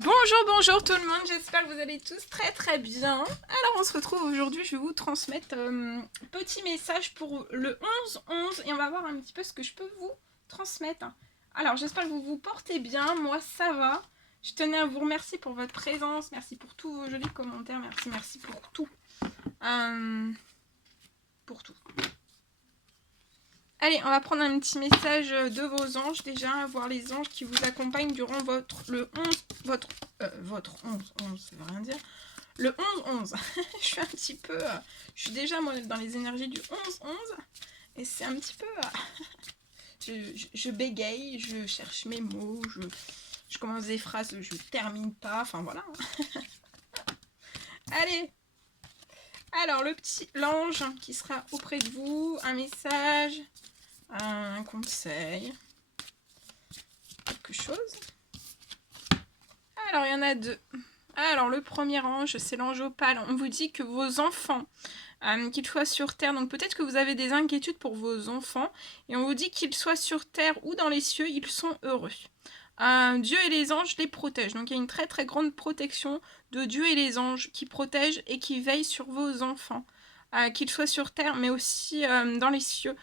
Bonjour, bonjour tout le monde, j'espère que vous allez tous très très bien. Alors on se retrouve aujourd'hui, je vais vous transmettre petit message pour le 11-11 et on va voir un petit peu ce que je peux vous transmettre. Alors j'espère que vous vous portez bien, moi ça va. Je tenais à vous remercier pour votre présence, merci pour tous vos jolis commentaires, merci pour tout. Pour tout. Allez, on va prendre un petit message de vos anges déjà, voir les anges qui vous accompagnent durant le 11, votre 11, ça veut rien dire. Le 11-11, je suis un petit peu, je suis déjà moi dans les énergies du 11-11 et c'est un petit peu, je bégaye, je cherche mes mots, je commence des phrases, je termine pas, enfin voilà. Allez, alors l'ange qui sera auprès de vous, un message, un conseil, quelque chose. Alors il y en a deux. Alors le premier ange, c'est l'ange opale. On vous dit que vos enfants, qu'ils soient sur terre, donc peut-être que vous avez des inquiétudes pour vos enfants, et on vous dit qu'ils soient sur terre ou dans les cieux, ils sont heureux. Dieu et les anges les protègent, donc il y a une très très grande protection de Dieu et les anges qui protègent et qui veillent sur vos enfants, qu'ils soient sur terre mais aussi dans les cieux.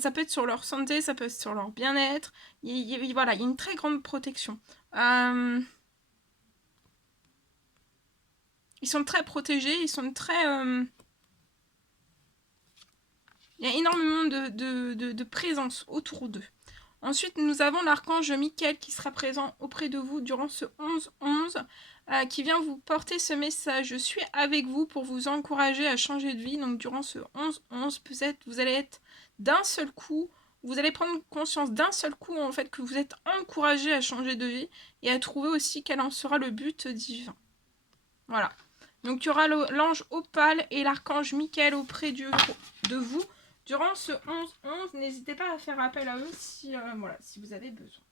Ça peut être sur leur santé, ça peut être sur leur bien-être, voilà, il y a une très grande protection. Ils sont très protégés, ils sont très... Il y a énormément de présence autour d'eux. Ensuite, nous avons l'archange Michael qui sera présent auprès de vous durant ce 11-11, qui vient vous porter ce message. Je suis avec vous pour vous encourager à changer de vie. Donc, durant ce 11-11, peut-être vous allez être d'un seul coup, vous allez prendre conscience d'un seul coup, en fait, que vous êtes encouragé à changer de vie et à trouver aussi quel en sera le but divin. Voilà. Donc, il y aura l'ange Opale et l'archange Michael auprès de vous. Durant ce 11-11, n'hésitez pas à faire appel à eux si, voilà, si vous avez besoin.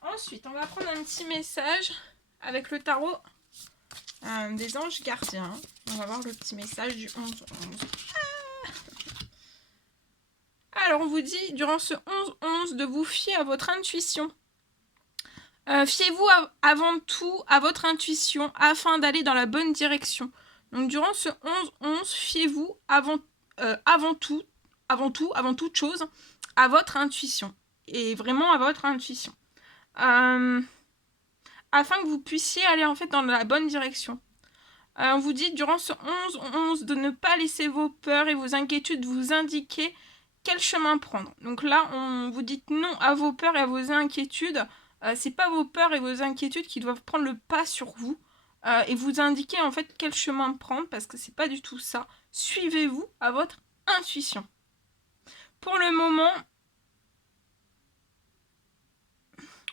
Ensuite, on va prendre un petit message avec le tarot des anges gardiens. On va voir le petit message du 11-11. Alors, on vous dit, durant ce 11-11, de vous fier à votre intuition. Fiez-vous avant tout à votre intuition afin d'aller dans la bonne direction. Donc, durant ce 11-11, fiez-vous avant toute chose, à votre intuition. Et vraiment à votre intuition. Afin que vous puissiez aller en fait dans la bonne direction. On vous dit durant ce 11-11 de ne pas laisser vos peurs et vos inquiétudes vous indiquer quel chemin prendre. Donc là, on vous dit non à vos peurs et à vos inquiétudes. C'est pas vos peurs et vos inquiétudes qui doivent prendre le pas sur vous et vous indiquer en fait quel chemin prendre parce que c'est pas du tout ça. Suivez-vous à votre intuition. Pour le moment,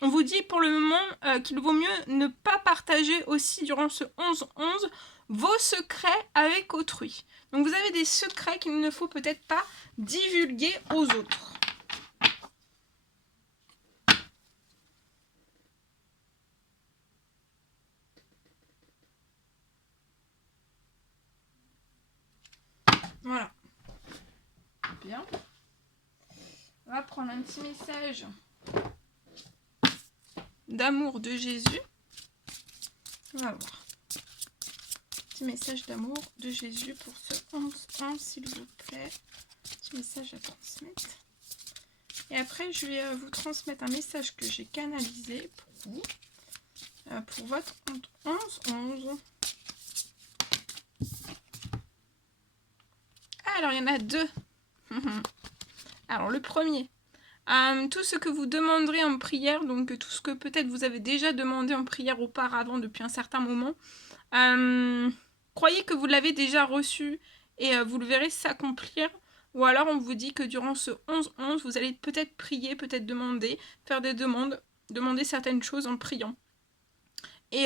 on vous dit pour le moment qu'il vaut mieux ne pas partager aussi durant ce 11-11 vos secrets avec autrui. Donc vous avez des secrets qu'il ne faut peut-être pas divulguer aux autres. Voilà. Bien. On va prendre un petit message d'amour de Jésus. On va voir. Petit message d'amour de Jésus pour ce 11-11, s'il vous plaît. Petit message à transmettre. Et après, je vais vous transmettre un message que j'ai canalisé pour vous. Pour votre 11-11. Alors, il y en a deux. Alors, le premier. Tout ce que vous demanderez en prière, donc tout ce que peut-être vous avez déjà demandé en prière auparavant depuis un certain moment, croyez que vous l'avez déjà reçu et vous le verrez s'accomplir. Ou alors on vous dit que durant ce 11-11, vous allez peut-être prier, peut-être demander, faire des demandes, demander certaines choses en priant. Et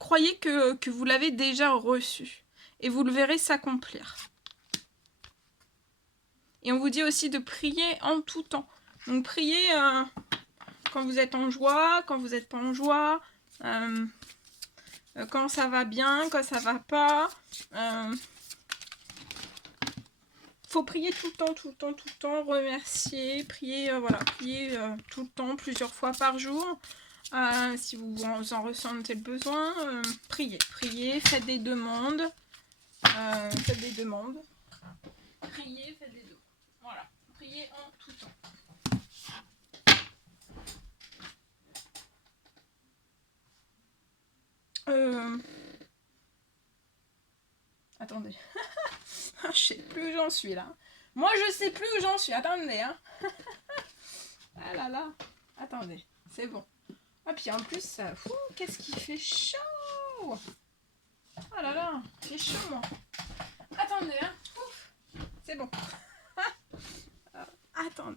croyez que vous l'avez déjà reçu. Et vous le verrez s'accomplir. Et on vous dit aussi de prier en tout temps. Donc priez quand vous êtes en joie, quand vous n'êtes pas en joie, quand ça va bien, quand ça va pas. Faut prier tout le temps, tout le temps, tout le temps, remercier, prier, voilà, prier tout le temps, plusieurs fois par jour. Si vous en ressentez le besoin, priez, faites des demandes. Faites des demandes. Priez, faites des demandes. Voilà, priez en tout temps. Attendez. Je sais plus où j'en suis là. Moi je sais plus où j'en suis. Attendez, hein. Ah là là. Attendez, c'est bon. Ah puis en plus, qu'est-ce qui fait chaud. Oh là là, il fait chaud moi. Attendez, hein. Ouf. C'est bon. Attendez.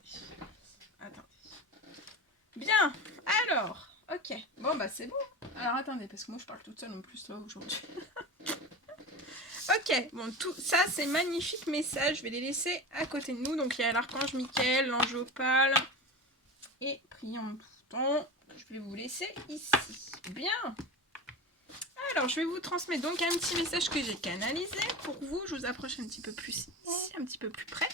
Bien. Alors, ok. Bon bah c'est bon. Alors attendez, parce que moi je parle toute seule en plus là aujourd'hui. Ok, bon, tout ça c'est magnifique message. Je vais les laisser à côté de nous. Donc il y a l'archange Michael, l'ange opale et prions en tout temps. Je vais vous laisser ici. Bien. Alors je vais vous transmettre donc un petit message que j'ai canalisé pour vous. Je vous approche un petit peu plus ici, un petit peu plus près.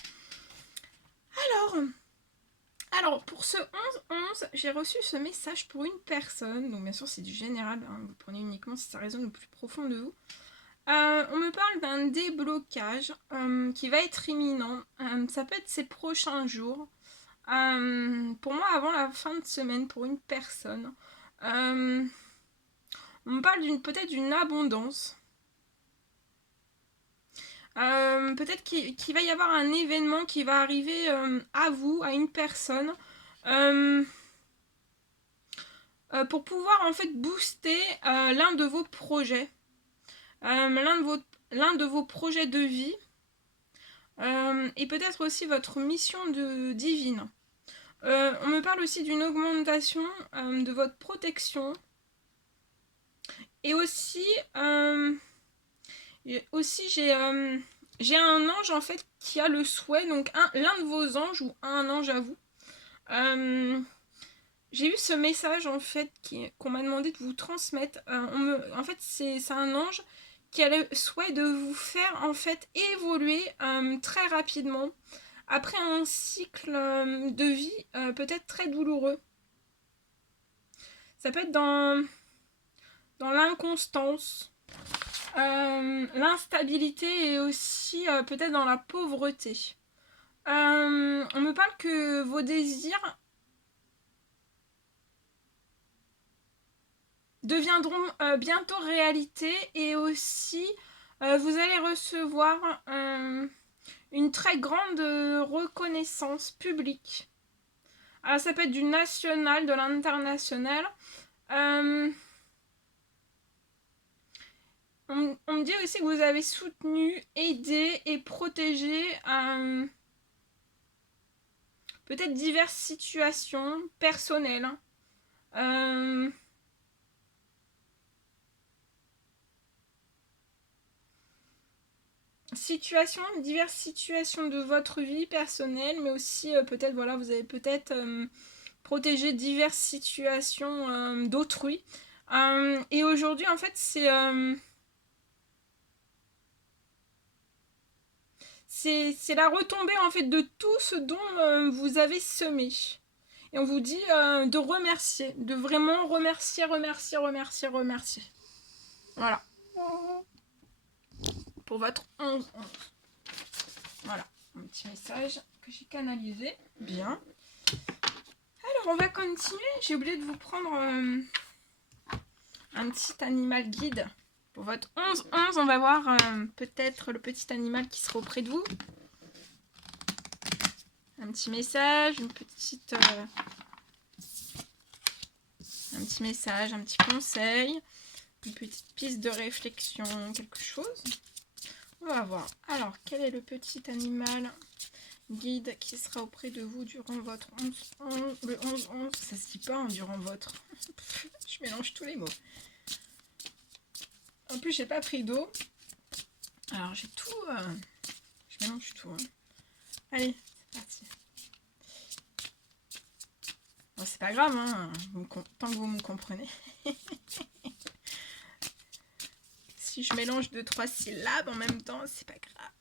Alors pour ce 11-11, j'ai reçu ce message pour une personne. Donc bien sûr c'est du général, hein, vous prenez uniquement si ça résonne au plus profond de vous. On me parle d'un déblocage qui va être imminent. Ça peut être ces prochains jours. Pour moi, avant la fin de semaine, pour une personne. On me parle peut-être d'une abondance. Peut-être qu'il va y avoir un événement qui va arriver à vous, à une personne. Pour pouvoir en fait booster l'un de vos projets. L'un de vos projets de vie et peut-être aussi votre mission divine. On me parle aussi d'une augmentation de votre protection et aussi j'ai un ange en fait qui a le souhait, donc l'un de vos anges ou un ange à vous. J'ai eu ce message en fait qu'on m'a demandé de vous transmettre. En fait c'est un ange qui a le souhait de vous faire en fait évoluer très rapidement après un cycle de vie peut-être très douloureux. Ça peut être dans l'inconstance, l'instabilité et aussi peut-être dans la pauvreté. On me parle que vos désirs deviendront bientôt réalité et aussi vous allez recevoir une très grande reconnaissance publique. Alors ça peut être du national, de l'international. On me dit aussi que vous avez soutenu, aidé et protégé peut-être diverses situations personnelles. Diverses situations de votre vie personnelle, mais aussi peut-être voilà, vous avez peut-être protégé diverses situations d'autrui. Et aujourd'hui en fait c'est la retombée en fait de tout ce dont vous avez semé. Et on vous dit de remercier, de vraiment remercier. Voilà. Pour votre 11-11. Voilà, un petit message que j'ai canalisé. Bien. Alors, on va continuer. J'ai oublié de vous prendre un petit animal guide. Pour votre 11-11, on va voir peut-être le petit animal qui sera auprès de vous. Un petit message, un petit message, un petit conseil, une petite piste de réflexion, quelque chose. On va voir. Alors, quel est le petit animal guide qui sera auprès de vous durant votre 11-11. Le 11-11, ça se dit pas hein, durant votre. Je mélange tous les mots. En plus, j'ai pas pris d'eau. Alors, j'ai tout. Je mélange tout. Hein. Allez, c'est parti. Bon, c'est pas grave, hein, tant que vous me comprenez. Si je mélange 2-3 syllabes en même temps, c'est pas grave.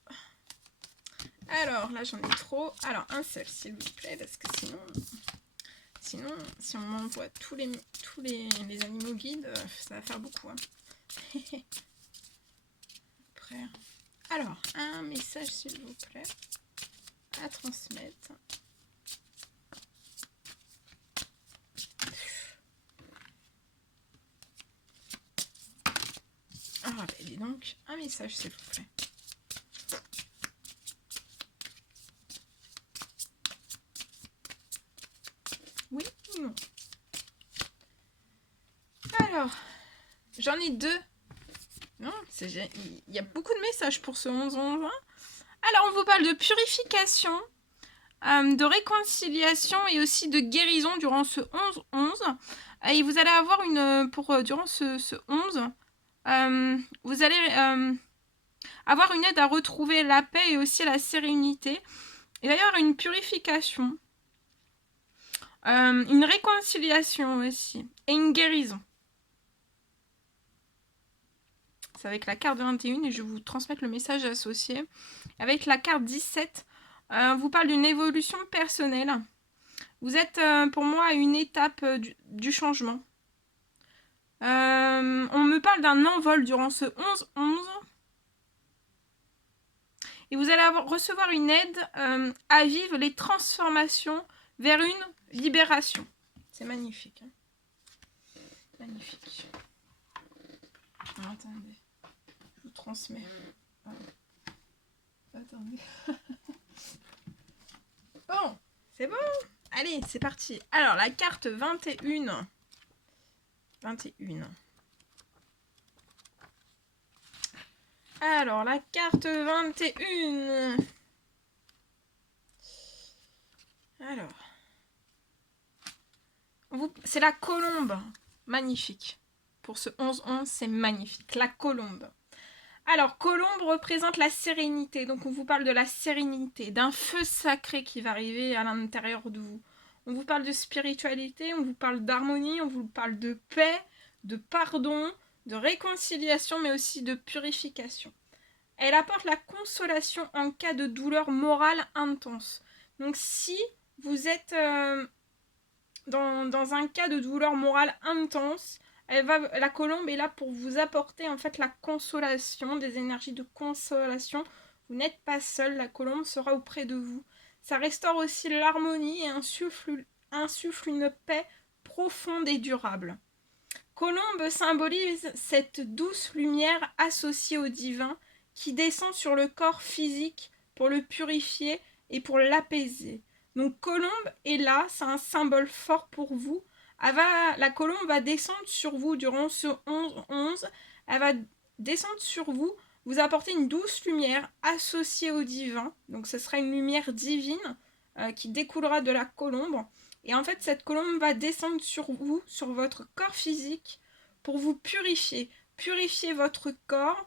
Alors, là, j'en ai trop. Alors, un seul, s'il vous plaît, parce que Sinon, si on m'envoie tous les animaux guides, ça va faire beaucoup. Hein. Après. Alors, un message s'il vous plaît à transmettre. Ah, bah, dis donc, un message s'il vous plaît. Oui ou non? Alors, j'en ai deux. Non, il y a beaucoup de messages pour ce 11-11. Hein. Alors, on vous parle de purification, de réconciliation et aussi de guérison durant ce 11-11. Et vous allez avoir durant ce 11, vous allez avoir une aide à retrouver la paix et aussi la sérénité. Il va y avoir une purification, une réconciliation aussi et une guérison. C'est avec la carte 21 et je vais vous transmettre le message associé. Avec la carte 17, vous parle d'une évolution personnelle. Vous êtes pour moi à une étape du changement. On me parle d'un envol durant ce 11-11. Et vous allez recevoir une aide à vivre les transformations vers une libération. C'est magnifique. Hein. Magnifique. Alors, attendez. Je vous transmets. Attendez. Bon, c'est bon. Allez, c'est parti. Alors, la carte 21. 21. Alors, la carte 21. Alors. C'est la colombe. Magnifique. Pour ce 11-11, c'est magnifique. La colombe. Alors, colombe représente la sérénité. Donc, on vous parle de la sérénité, d'un feu sacré qui va arriver à l'intérieur de vous. On vous parle de spiritualité, on vous parle d'harmonie, on vous parle de paix, de pardon, de réconciliation, mais aussi de purification. Elle apporte la consolation en cas de douleur morale intense. Donc, si vous êtes dans un cas de douleur morale intense, la colombe est là pour vous apporter en fait la consolation, des énergies de consolation. Vous n'êtes pas seul, la colombe sera auprès de vous. Ça restaure aussi l'harmonie et insuffle une paix profonde et durable. Colombe symbolise cette douce lumière associée au divin qui descend sur le corps physique pour le purifier et pour l'apaiser. Donc colombe est là, c'est un symbole fort pour vous. La colombe va descendre sur vous durant ce 11-11. Elle va descendre sur vous, vous apporter une douce lumière associée au divin. Donc ce sera une lumière divine qui découlera de la colombe. Et en fait, cette colombe va descendre sur vous, sur votre corps physique, pour vous purifier. Purifier votre corps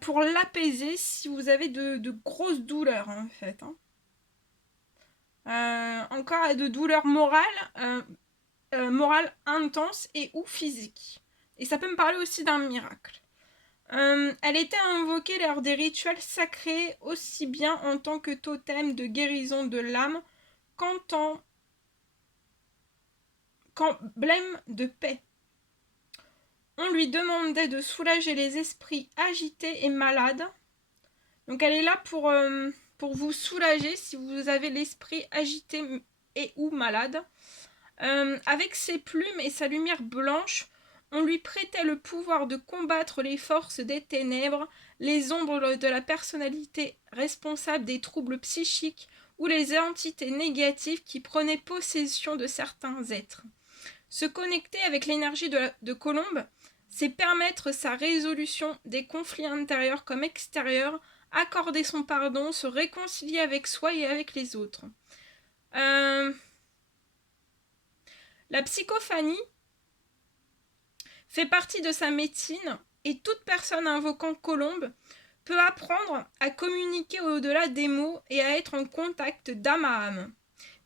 pour l'apaiser si vous avez de grosses douleurs, en fait. Encore de douleurs morales, morale intense et ou physique. Et ça peut me parler aussi d'un miracle. Elle était invoquée lors des rituels sacrés, aussi bien en tant que totem de guérison de l'âme qu'emblème de paix. On lui demandait de soulager les esprits agités et malades. Donc elle est là pour vous soulager si vous avez l'esprit agité et ou malade. Avec ses plumes et sa lumière blanche, on lui prêtait le pouvoir de combattre les forces des ténèbres, les ombres de la personnalité responsable des troubles psychiques ou les entités négatives qui prenaient possession de certains êtres. Se connecter avec l'énergie de Colombe, c'est permettre sa résolution des conflits intérieurs comme extérieurs, accorder son pardon, se réconcilier avec soi et avec les autres. La psychophanie fait partie de sa médecine et toute personne invoquant Colombe peut apprendre à communiquer au-delà des mots et à être en contact d'âme à âme.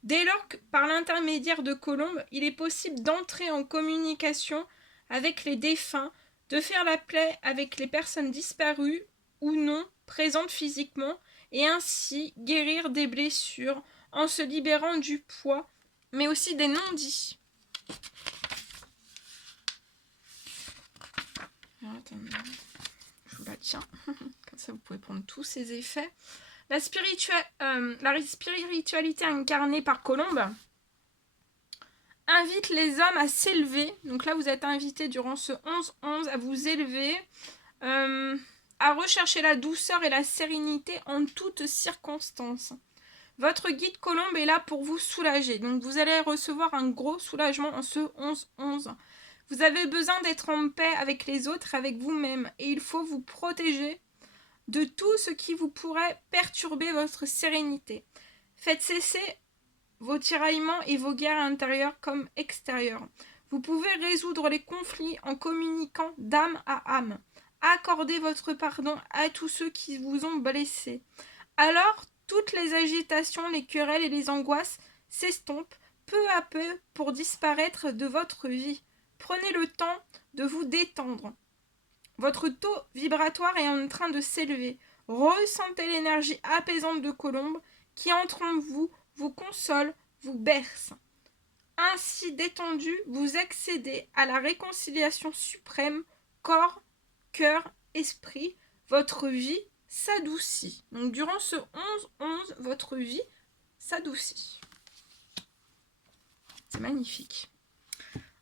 Dès lors que, par l'intermédiaire de Colombe, il est possible d'entrer en communication avec les défunts, de faire la paix avec les personnes disparues ou non présentes physiquement et ainsi guérir des blessures en se libérant du poids mais aussi des non-dits. Attendez, je vous la tiens, comme ça vous pouvez prendre tous ces effets. La spiritualité incarnée par Colombe invite les hommes à s'élever. Donc là, vous êtes invités durant ce 11-11 à vous élever, à rechercher la douceur et la sérénité en toutes circonstances. Votre guide Colombe est là pour vous soulager. Donc vous allez recevoir un gros soulagement en ce 11-11. Vous avez besoin d'être en paix avec les autres, avec vous-même. Et il faut vous protéger de tout ce qui vous pourrait perturber votre sérénité. Faites cesser vos tiraillements et vos guerres intérieures comme extérieures. Vous pouvez résoudre les conflits en communiquant d'âme à âme. Accordez votre pardon à tous ceux qui vous ont blessé. Alors, toutes les agitations, les querelles et les angoisses s'estompent peu à peu pour disparaître de votre vie. Prenez le temps de vous détendre. Votre taux vibratoire est en train de s'élever. Ressentez l'énergie apaisante de Colombe qui entre en vous, vous console, vous berce. Ainsi détendu, vous accédez à la réconciliation suprême, corps, cœur, esprit. Votre vie s'adoucit. Donc durant ce 11-11, votre vie s'adoucit. C'est magnifique.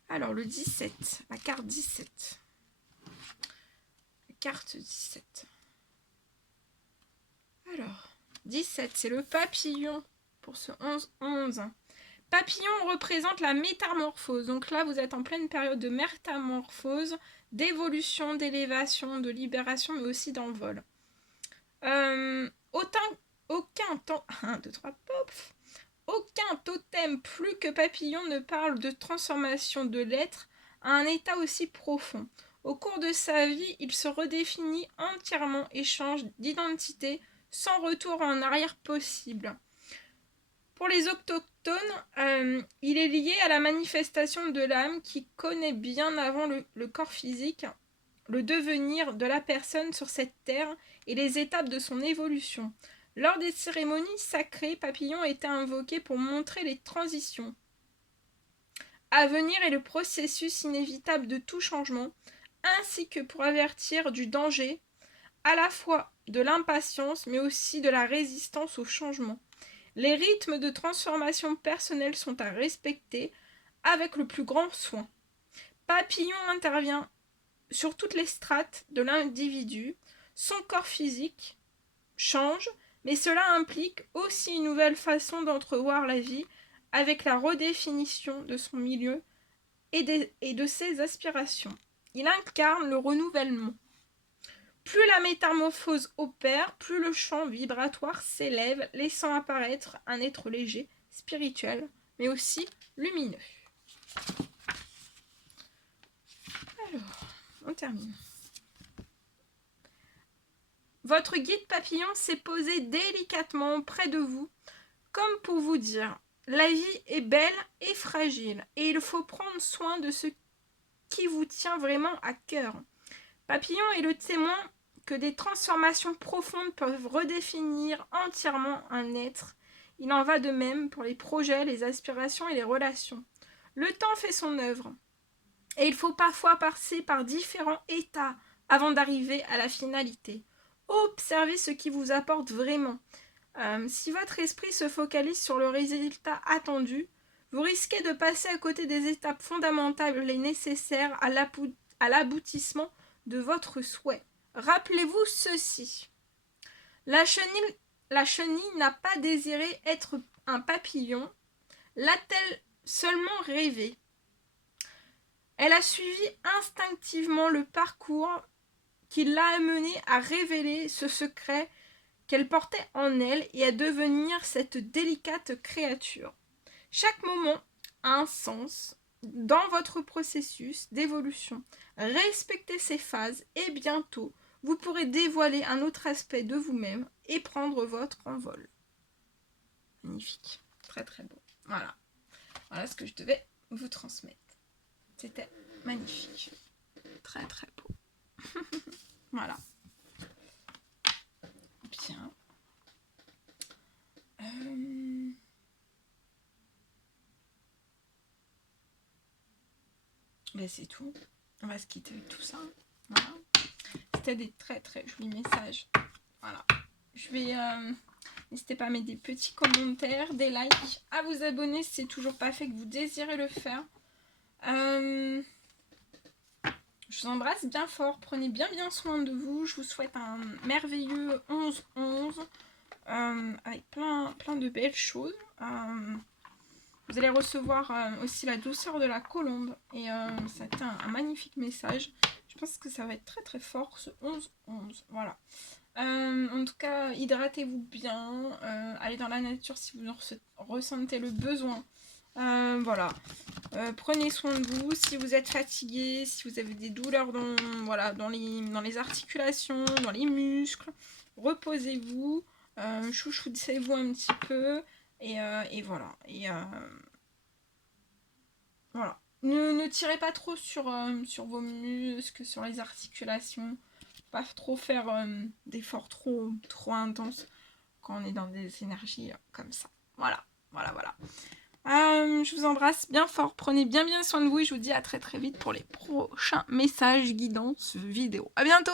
Alors le 17, la carte 17. La carte 17. Alors, 17, c'est le papillon pour ce 11-11. Papillon représente la métamorphose. Donc là, vous êtes en pleine période de métamorphose, d'évolution, d'élévation, de libération, mais aussi d'envol. Aucun temps... 1, 2, 3, pop. Aucun totem plus que papillon ne parle de transformation de l'être à un état aussi profond. Au cours de sa vie, il se redéfinit entièrement et change d'identité sans retour en arrière possible. Pour les autochtones, il est lié à la manifestation de l'âme qui connaît bien avant le corps physique le devenir de la personne sur cette terre et les étapes de son évolution. Lors des cérémonies sacrées, Papillon était invoqué pour montrer les transitions à venir et le processus inévitable de tout changement, ainsi que pour avertir du danger, à la fois de l'impatience, mais aussi de la résistance au changement. Les rythmes de transformation personnelle sont à respecter avec le plus grand soin. Papillon intervient sur toutes les strates de l'individu. Son corps physique change, mais cela implique aussi une nouvelle façon d'entrevoir la vie avec la redéfinition de son milieu et de ses aspirations. Il incarne le renouvellement. Plus la métamorphose opère, plus le champ vibratoire s'élève, laissant apparaître un être léger, spirituel, mais aussi lumineux. Alors, on termine. Votre guide papillon s'est posé délicatement près de vous, comme pour vous dire « La vie est belle et fragile, et il faut prendre soin de ce qui vous tient vraiment à cœur. » Papillon est le témoin que des transformations profondes peuvent redéfinir entièrement un être. Il en va de même pour les projets, les aspirations et les relations. Le temps fait son œuvre, et il faut parfois passer par différents états avant d'arriver à la finalité. Observez ce qui vous apporte vraiment. Si votre esprit se focalise sur le résultat attendu, vous risquez de passer à côté des étapes fondamentales et nécessaires à l'aboutissement de votre souhait. Rappelez-vous ceci. La chenille n'a pas désiré être un papillon, l'a-t-elle seulement rêvé? Elle a suivi instinctivement le parcours qui l'a amenée à révéler ce secret qu'elle portait en elle et à devenir cette délicate créature. Chaque moment a un sens dans votre processus d'évolution. Respectez ces phases et bientôt, vous pourrez dévoiler un autre aspect de vous-même et prendre votre envol. Magnifique, très très beau. Voilà, voilà ce que je devais vous transmettre. C'était magnifique, très très beau. Voilà. Bien. Ben, c'est tout. On va se quitter avec tout ça. Voilà. C'était des très très jolis messages. Voilà. Je vais... N'hésitez pas à mettre des petits commentaires, des likes, à vous abonner si c'est toujours pas fait, que vous désirez le faire. Je vous embrasse bien fort. Prenez bien soin de vous. Je vous souhaite un merveilleux 11-11 avec plein de belles choses. Vous allez recevoir aussi la douceur de la colombe. Et ça a été un magnifique message. Je pense que ça va être très très fort ce 11-11. Voilà. En tout cas, hydratez-vous bien. Allez dans la nature si vous en ressentez le besoin. Voilà. Prenez soin de vous. Si vous êtes fatigué, si vous avez des douleurs dans les articulations, dans les muscles, reposez-vous. Chouchoutez-vous un petit peu. Et voilà. Voilà. Ne tirez pas trop sur vos muscles, sur les articulations. Pas trop faire d'efforts trop intenses quand on est dans des énergies comme ça. Voilà. Je vous embrasse bien fort. Prenez bien soin de vous et je vous dis à très vite pour les prochains messages guidance vidéo. À bientôt!